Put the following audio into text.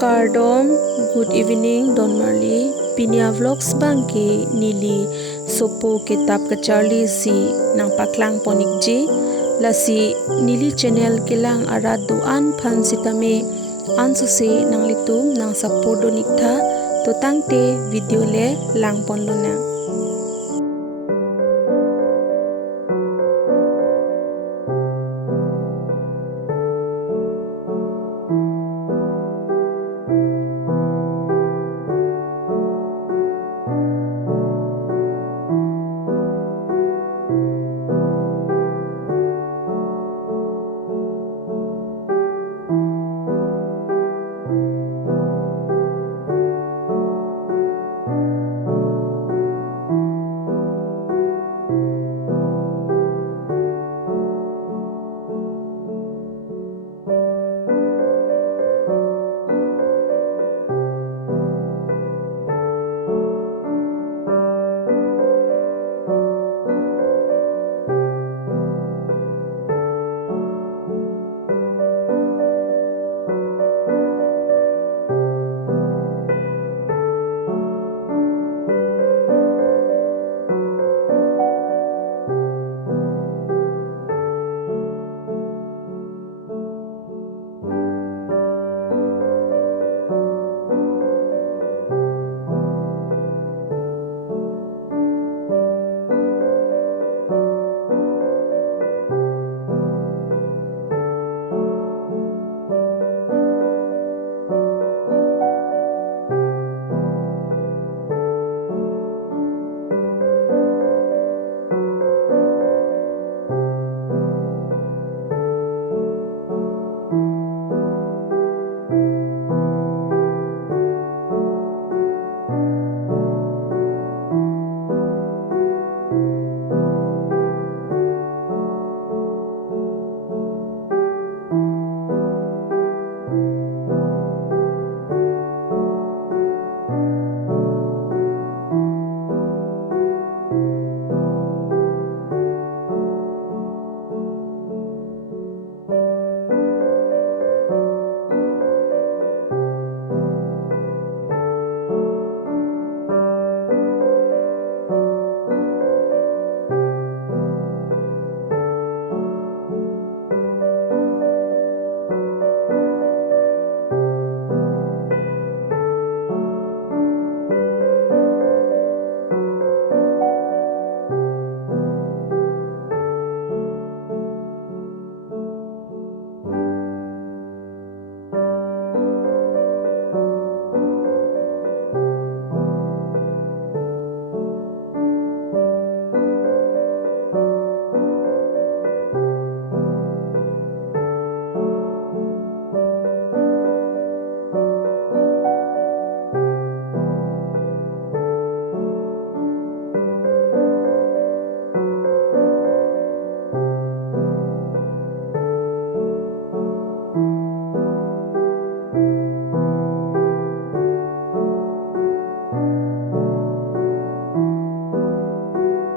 Namaskar good evening Don Marley, Pinia Vlogs bangki nili sopo kitab ke Charlie si nang paklang ponik ji lasi nili channel kilang arad doan phan sitame ansusi nang litum nang sapodo nikta to tangte video le lang ponlona.